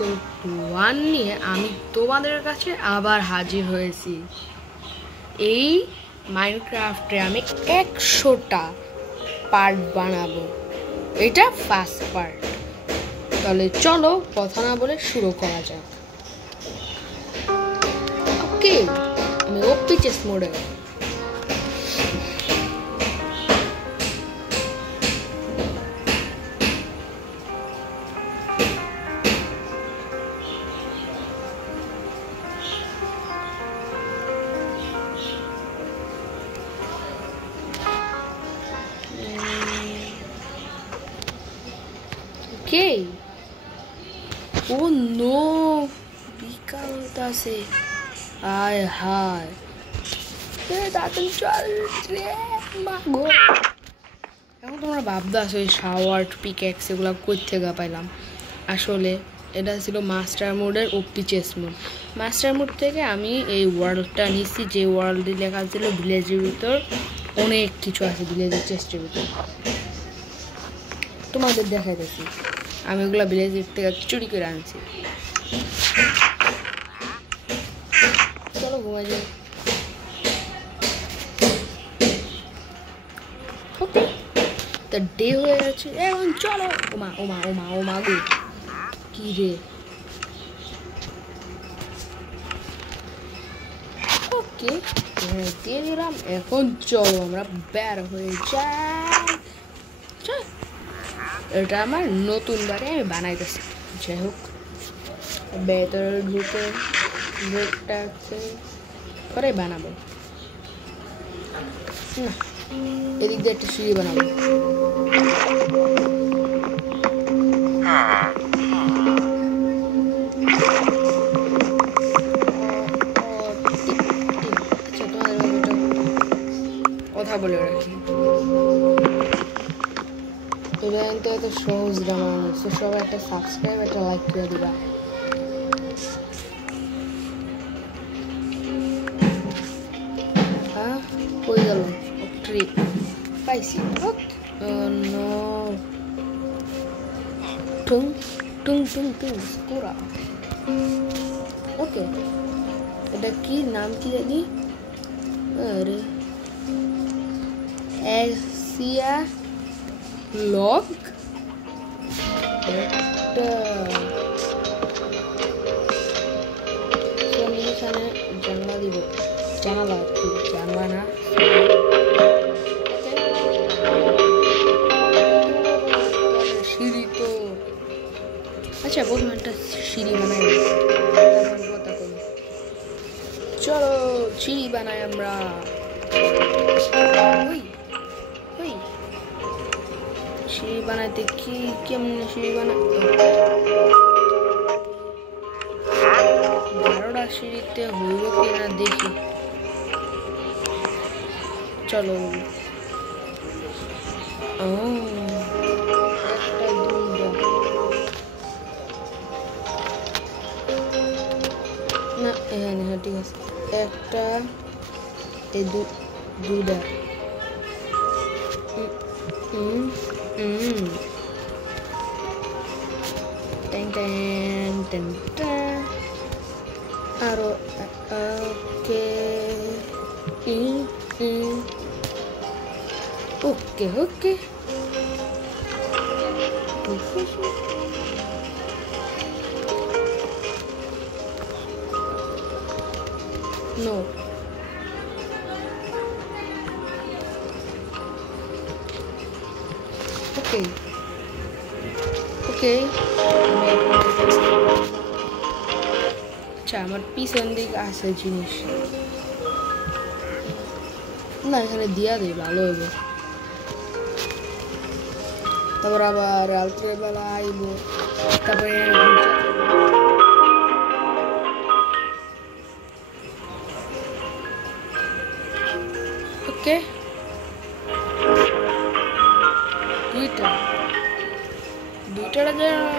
Episode 1 নিয়ে আমি তোমাদের কাছে আবার হাজির হয়েছি। এই মাইনক্রাফটে আমি 100টা পার্ট বানাবো, এটা ফার্স্ট পার্ট। তাহলে চলো কথা না বলে শুরু করা যাক। ওকে, আমি ওপি চেস মোডে। Okay. Oh no, বিকাল হতাছে। আয় হায়, তাড়াতাড়ি চল রে মাগো। এখন তোমরা ভাবতেছো এই শাওয়ার্ড পিক্যাক্স এগুলো কই থেকে পাইলাম। আসলে এটা ছিল মাস্টার মোডের ওপি চেস মোড। মাস্টার মোড থেকে আমি এই ওয়ার্ল্ডটা নিচ্ছি, যে ওয়ার্ল্ডে লেখা ছিল ভিলেজের ভিতর অনেক কিছু আছে, ভিলেজের চেস্টের ভিতর তোমাদের দেখাইতেছি। আমি ওগুলো ভিলেজের থেকে চুরি করে আনছি। চলো ঘুমাই যাই। ওকে, তা ডে হয়ে গেছে এখন, চলো। ওমা ওমা ওমা ওমা গো, কি রে। ওকে, দিয়ে দিলাম। এখন চলো আমরা বের হয়ে যাই। এটা আমার নতুন বাড়ি, আমি বানাইতেছি। যাই হোক, ভেতরে ঢুকে পরে বানাবো না, এদিক দিয়ে একটা সিঁড়ি বানাবো। আচ্ছা, তোমাদের কথা বলে রাখি, এটা কিন্তু এত সহজ বানানো হচ্ছে। সবাই একটা সাবস্ক্রাইব, একটা লাইক করে দিবা। হ্যাঁ, কই গেল? ট্রি পাইছি। টুং টুং টুং টুং পুরা। ওকে, এটা কি নাম কি জানি? আরে এসিয়া লক। আমি এখানে জানলা দিব, জানালা কি জানলা না। সিঁড়ি তো আচ্ছা, প্রথমে একটা সিঁড়ি বানাই, কথা কই। চলো সিঁড়ি বানাই আমরা। সিঁড়ি বানাইতে কি কেমন সিঁড়ি বানাই? 12টা সিঁড়িতে হইব কিনা দেখি। চলো। না, এখানে হ্যাঁ ঠিক আছে। একটা, এই দুইটা। আরো ওকে ওকে ওকে। নো, ওকে ওকে। আচ্ছা, আমার পিছন দিক আছে জিনিস না, এখানে দিয়া দেয় ভালো হইব। তারপর আবার রাত্রে বেলা আইব, তারপরে ওকে। দুইটা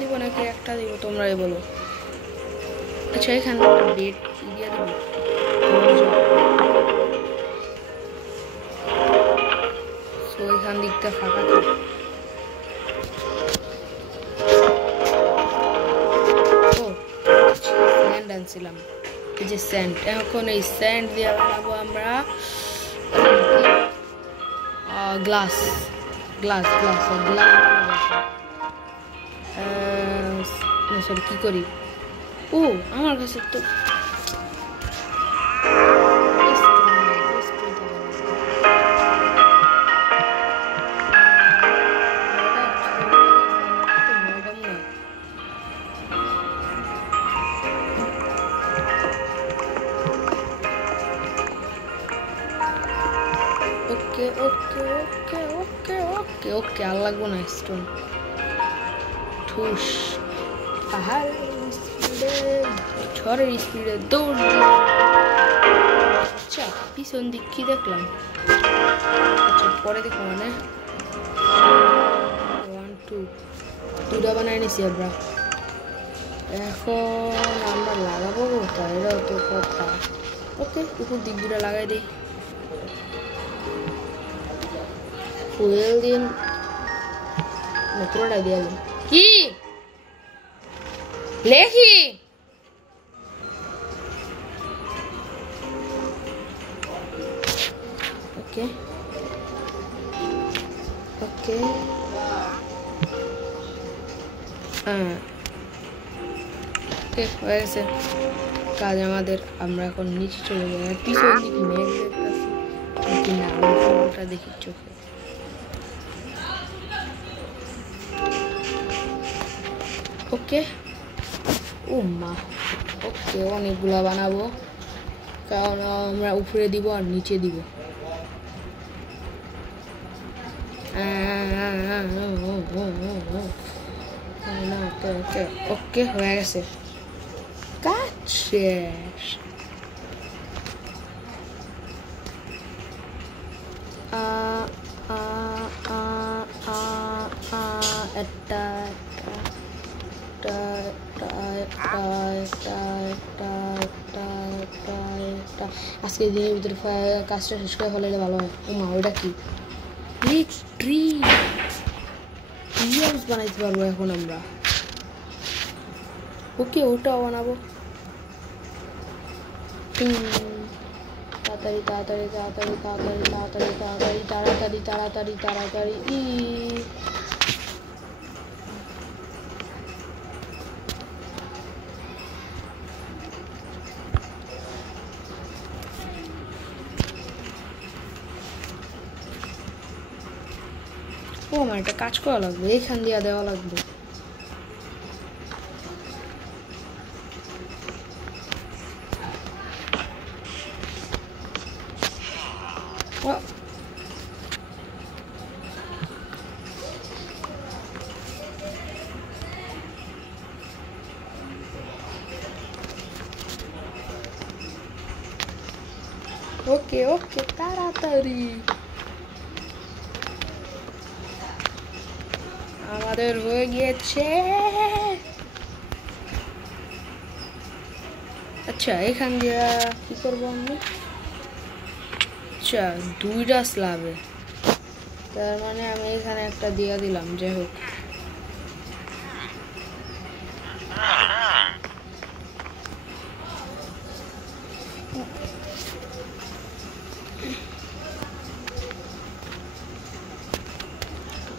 দিব নাকি একটা দিব, তোমরাই বলো। আচ্ছা, এখানে একটা ডেট দিয়ে দেবো। এখান দিকটা ফাঁকা থাকে। ও আনছিলাম, এই যে স্যান্ড। এখন এই স্যান্ড দিয়ে বানাবো আমরা glass glass glass glass. Sorry, কি করি? ও আমার কাছে তো ওকে ওকে ওকে ওকে ওকে ওকে আর লাগবো না স্টোন। ঠুস পাহাড়ের স্পিডে ঝড়ের স্পিডে দৌড়। আচ্ছা পিছন দিক কি দেখলাম? আচ্ছা পরে দেখো, মানে 1 2 দুটা বানায় নিছি আমরা। এখন আমরা লাগাবো কোথায়? এটাও তো কথা। ওকে উপর দিক দুটা লাগাই দিই। ফুয়েল দিন পুরোটা দিয়ে দিন। কি লেখি? ওকে ওকে হয়ে গেছে কাজ আমাদের। আমরা এখন নিচে চলে যাই। পিছন দিকে মেঘ দেখতেছি না, ওটা দেখি চোখে। ওকে ও মা, ওকে অনেকগুলা বানাবো, কারণ আমরা উপরে দিব আর নিচে দিব। ওকে হয়ে গেছে কাজ শেষ। আজকে দিনের ভিতরে কাজটা শেষ করে ফেলে ভালো হয়। ও মা, ওটা কি? ট্রি বানাইতে পারবো এখন আমরা। ওকে ওটাও বানাবো। তাড়াতাড়ি তাড়াতাড়ি তাড়াতাড়ি তাড়াতাড়ি তাড়াতাড়ি তাড়াতাড়ি তাড়াতাড়ি তাড়াতাড়ি তাড়াতাড়ি ও আমার একটা কাজ করা লাগবে, এইখান দিয়ে দেওয়া লাগবে। ওকে ওকে তাড়াতাড়ি। আমাদের হয়ে গিয়েছে। আচ্ছা এখান দিয়ে কি করবো আমি? আচ্ছা দুইটা স্ল্যাবে, তার মানে আমি এখানে একটা দিয়ে দিলাম। যাই হোক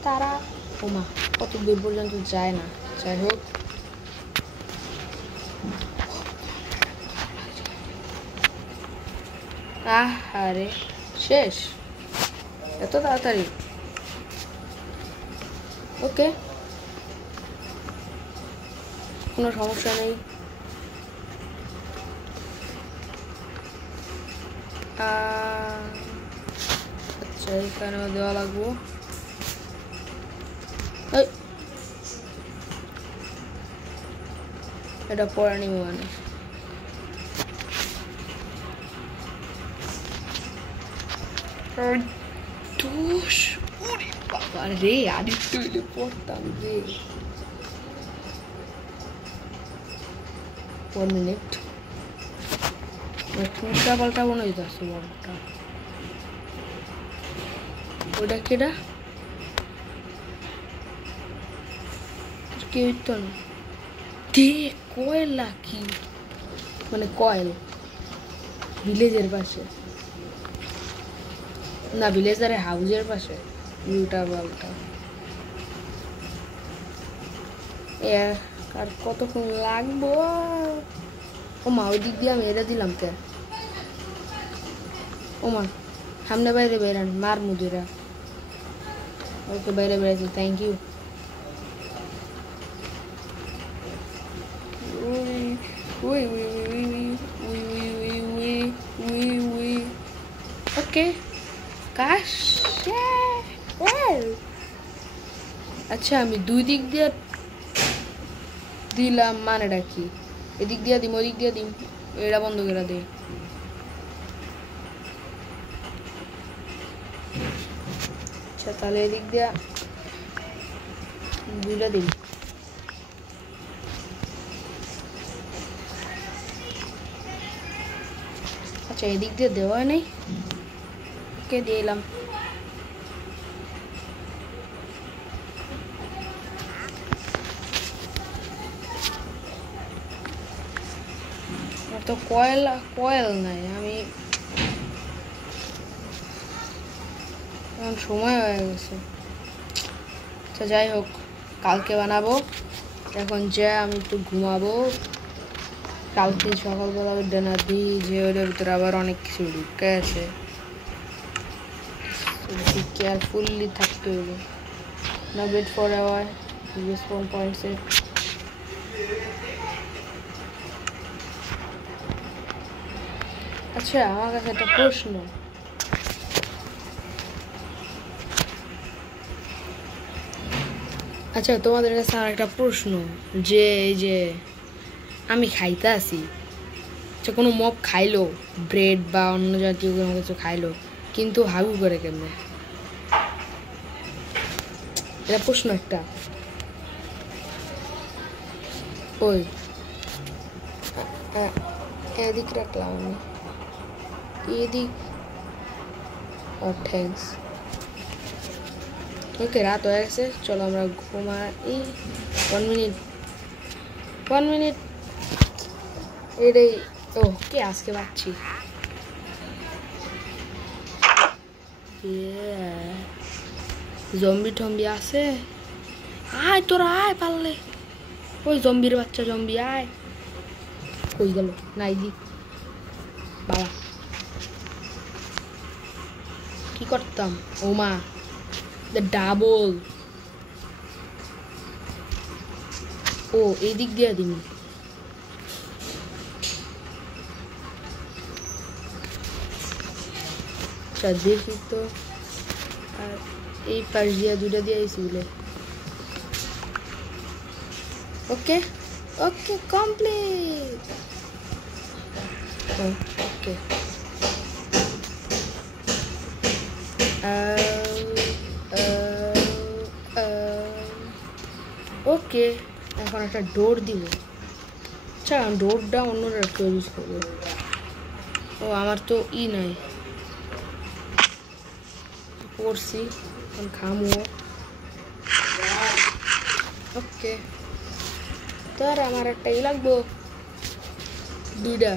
তারা ওমা কত দূর পর্যন্ত যায় না। যাই হোক আরে শেষ এত তাড়াতাড়ি? ওকে কোনো সমস্যা নেই। আচ্ছা এখানেও দেওয়া লাগবো। এটা পরে নিব মানে। দোষ বাবা রে, আরেকটু হইলে পড়তাম রে। 1 মিনিট ঠুঁটা পাল্টা মনে হইতেছে বড়টা। ওটা কেডা? কেউ তো না। দে কয়লা কি মানে কয়েল ভিলেজের পাশে না, ভিলেজারের হাউজের পাশে উল্টা পাল্টা। আর কতক্ষণ লাগবো? ও মা, ওই দিক দিয়ে আমি এটা দিলাম কে? ও মা, সামনে বাইরে বেরান, মার মুদিরা। ওকে, বাইরে বেড়েছে, থ্যাংক ইউ। ওকে, কাশ। আচ্ছা, আমি দুই দিক দিয়ে দিলাম, মানেটা কি? এদিক দিয়ে দিম, ওদিক দিয়ে দিম, এটা বন্ধ করে দে। আচ্ছা, তাহলে এদিক দিয়ে দুইটা দিন। আচ্ছা, এদিক দিয়ে দেওয়া নেই, ওকে দিয়ে এলাম। তো কয়েল নাই, আমি এখন সময় হয়ে গেছে। আচ্ছা, যাই হোক, কালকে বানাবো। এখন যে আমি একটু ঘুমাবো, কালকে সকালবেলা ডিনার দিই, যে ওটার ভিতরে আবার অনেক কিছু ঢুকে আছে, কেয়ারফুলি থাকতে হবে। না ওয়েট ফর আওয়ার রেসপন্ড পয়েন্টসে। আচ্ছা, আমার কাছে একটা প্রশ্ন। আচ্ছা, তোমাদের কাছে আর একটা প্রশ্ন, যে এই যে আমি খাইতে আসি, আচ্ছা কোনো মব খাইলো, ব্রেড বা অন্য জাতীয় কোনো কিছু খাইলো, কিন্তু হাগু করে কেমনে? এটা প্রশ্ন একটা। ওই এদিক রাখলাম আমি, এদিক। ও থ্যাংকস। ওকে, রাত হয়ে গেছে, চলো আমরা ঘুমাই। 1 মিনিট এটাই। ওকে, আজকে পাচ্ছি। জম্বি টম্বি আছে? আয় তোরা, আয় পারলে। ওই জম্বির বাচ্চা, জম্বি আয়। কই গেল? নাই দি বাবা, কি করতাম? ও মা, দ্য ডাবল। ও, এই দিক দিয়ে দিবি। আচ্ছা, দেখি তো। আর এই পাশ দিয়ে দুটা দিয়ে আইসি বলে। ওকে ওকে, কমপ্লিট। ওকে, ওকে, এখন একটা ডোর দিব। আচ্ছা, ডোরটা অন্যরা ইউজ করবো। ও, আমার তো নাই, পড়ছি, এখন খামো। ওকে, তার আমার একটাই লাগবো, দুইটা।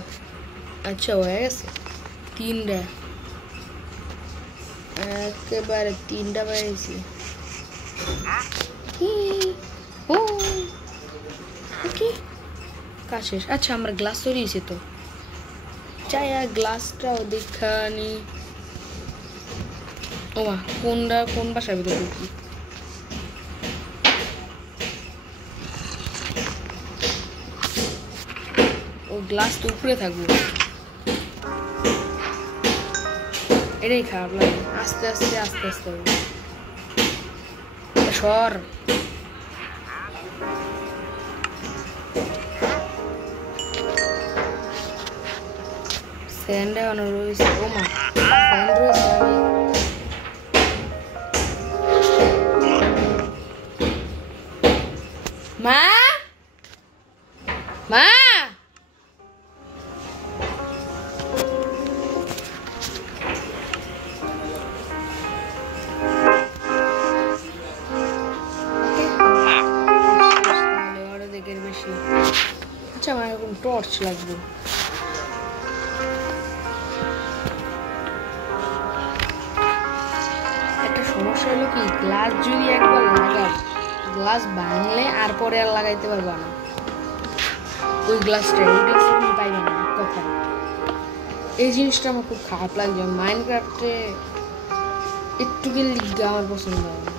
আচ্ছা, হয়ে গেছে, তিনটা, একেবারে তিনটা পেয়েছি। ওকে, কাজ শেষ। আচ্ছা, আমার গ্লাস তৈরি হয়েছে তো, চাই আর গ্লাসটাও দেখানি। ও মা, কোন বাসার ভিতরে ঢুকি? ও, গ্লাস তো উপরে থাকবো, এটাই খারাপ লাগে। আস্তে আস্তে আস্তে আস্তে হবে। সর, স্যান্ডে অন রয়েছে। ও মা, স্যান্ড রয়েছে। মা, মা, আচ্ছা, আমার এখন টর্চ লাগবে। কি গ্লাস যদি একবার লাগাও গ্লাস ভাঙলে আর পরে আর লাগাইতে পারবা না ওই গ্লাসটা তুমি পাইবে না কথা এই জিনিসটা আমার খুব খারাপ লাগছে মাইনক্রাফটে একটু গেলে লিখতে আমার পছন্দ হয় না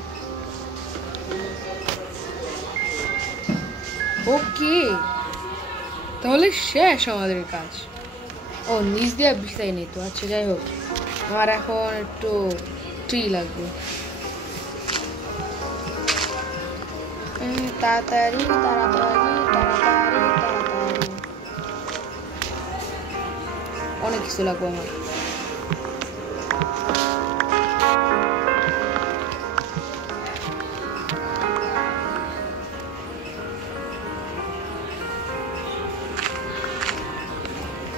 ওকে তাহলে শেষ আমাদের কাজ ও নিচ দিয়ে বিছাই নেই তো আচ্ছা যাই হোক আমার এখন একটু ট্রি লাগবে তাড়াতাড়ি তাড়াতাড়ি তাড়াতাড়ি তাড়াতাড়ি অনেক কিছু লাগবে আমার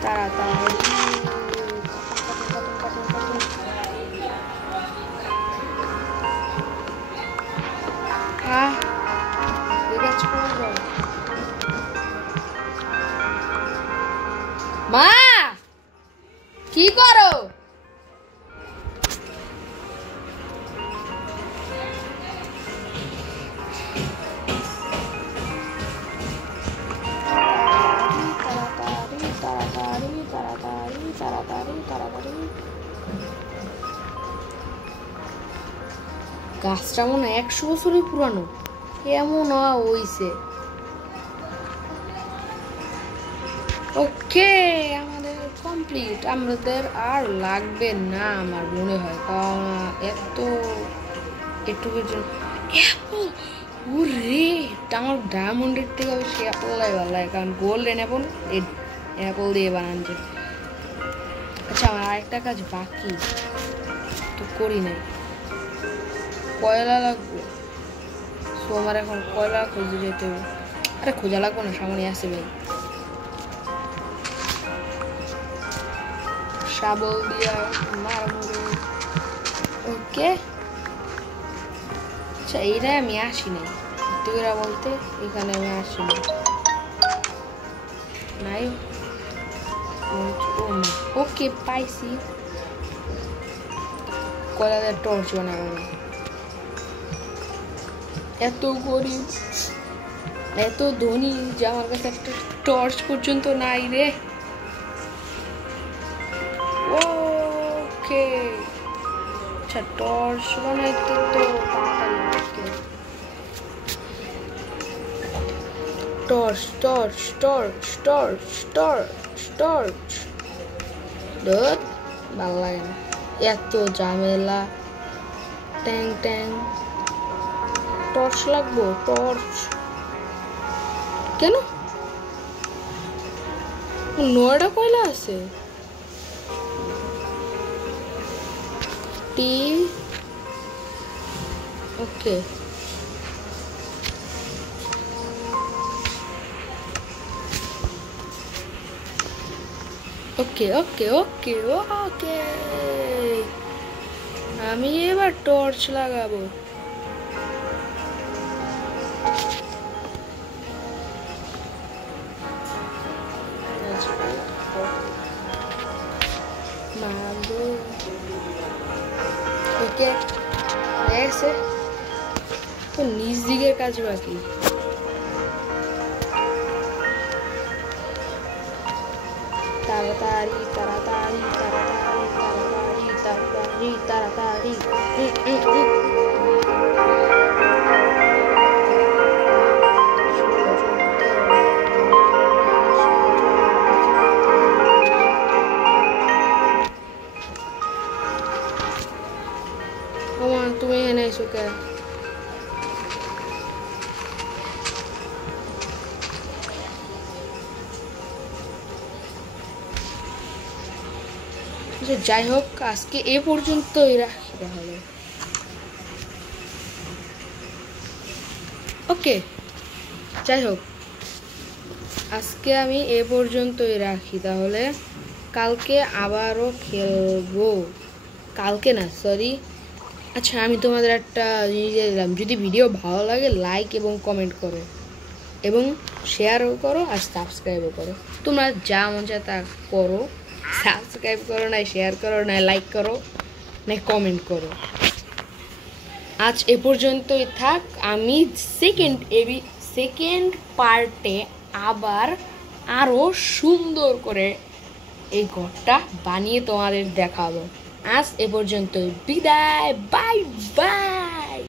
তাড়াতাড়ি মা কি করো গাছটা মনে হয় 100 বছরের পুরানো এমন হইছে ওকে আমাদের কমপ্লিট আমাদের আর লাগবে না আমার মনে হয় কারণ এত একটুকের জন্য ওরে আমার ডায়মন্ডের থেকে বেশি অ্যাপলাই ভালো লাগে কারণ গোল্ডেন অ্যাপল দিয়ে বানাচ্ছে আচ্ছা আমার আরেকটা কাজ বাকি তো করি নাই কয়লা লাগবে সো আমার এখন কয়লা খুঁজে যেতে হবে আরে খোঁজা লাগবে না সামনে আসে ভাই শাবল দিয়া মারমুরে ওকে আচ্ছা এইটাই আমি আসি নাই তুইরা বলতে এখানে আমি আসি নাই ওকে পাইছি কয়লাদের টর্চ বানাবো এত গরিব এত ধনী যে আমার কাছে একটা টর্চ পর্যন্ত নাই রে ওকে আচ্ছা টর্চ বানাইতে তো torch torch torch torch torch torch ভালো লাগে না এত ঝামেলা ট্যাং ট্যাং টর্চ লাগবো টর্চ কেন 9টা কয়লা আছে টি ওকে ওকে ওকে ওকে ওকে আমি এবার টর্চ লাগাবো ওকে এসে তো নিজ দিকের কাজ বাকি তাড়াতাড়ি তাড়াতাড়ি তাড়াতাড়ি তাড়াতাড়ি তাড়াতাড়ি তাড়াতাড়ি তুমি এনে এসো কে যাই হোক আজকে এ পর্যন্তই রাখি তাহলে ওকে যাই হোক আজকে আমি এ পর্যন্তই রাখি তাহলে কালকে আবারও খেলবো কালকে না সরি আচ্ছা আমি তোমাদের একটা জিনিস দিলাম যদি ভিডিও ভালো লাগে লাইক এবং কমেন্ট করো এবং শেয়ারও করো আর সাবস্ক্রাইবও করো তোমরা যা মন চায় তা করো সাবস্ক্রাইব করো না শেয়ার করো না লাইক করো না কমেন্ট করো আজ এ পর্যন্তই থাক। আমি সেকেন্ড পার্টে আবার আরো সুন্দর করে এই ঘরটা বানিয়ে তোমাদের দেখাবো। আজ এ পর্যন্তই, বিদায়, বাই বাই।